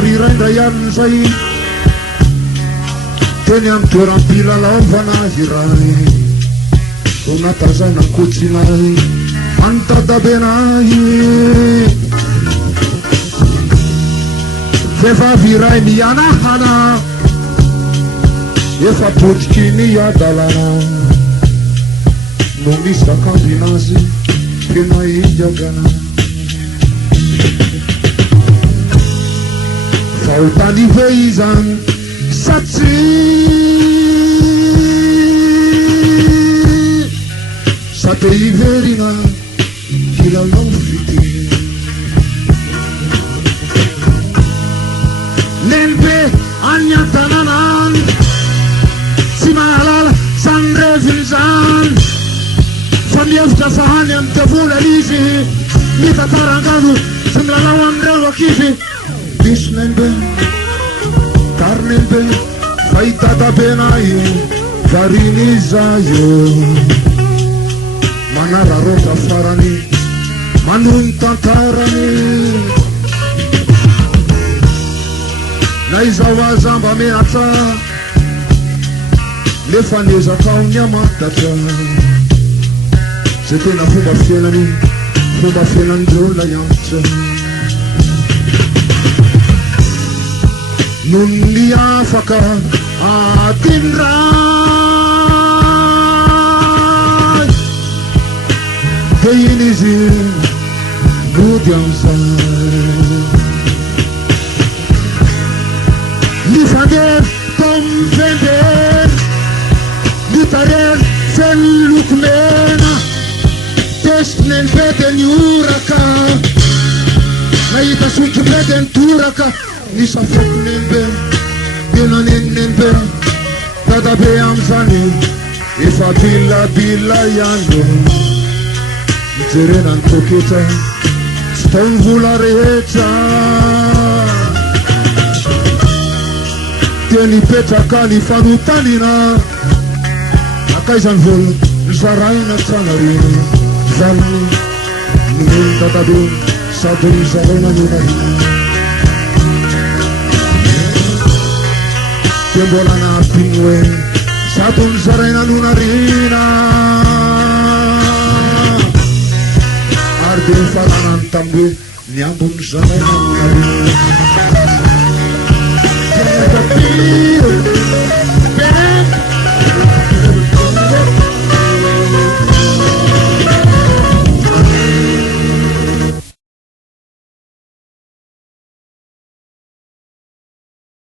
vary raindray an'izay teny amin'ny toeram-pilalaovana iray donatazana kotsinahy manontadabenahy vehivavy iray mianahana efa podriky ny adalana no misy vakambinazy tena idiagana faotany ve izany sate iverina kilalao fity lehibe any an-tananan tsy mahalala zany reviny zany fa mihevitra fa hany amin'ny tavola izy mitantarangano sy milalao amin'ireo ankizy diso lehibe tary lehibe fahitadabenahy variny izayo manararota farany manony tantarany na izao aza mba menatra nefa nezakaony amatatra zay tena fomba fiainan'ireo la antitra non ny afaka adinray de iny izy mody am'zay ny fandeha tomivendeny ny tareny felokomena testineny bede ny oraka nahita sotro bede ny toraka ny safokoneny be tenaneniny be dadabe am'zany efa bilabila ihany mijerena ny poketra tsy tao ny vola rehetra teny petraka ny fanotanina akaizany vola ny zaraina tranareny zaliny nymeny dadabe sady ny zaraina nonahina de mbola nampiny hoe sady ny zaraina nonarina ary de ny faranany tamy hoe ny ambony zaraina nonarina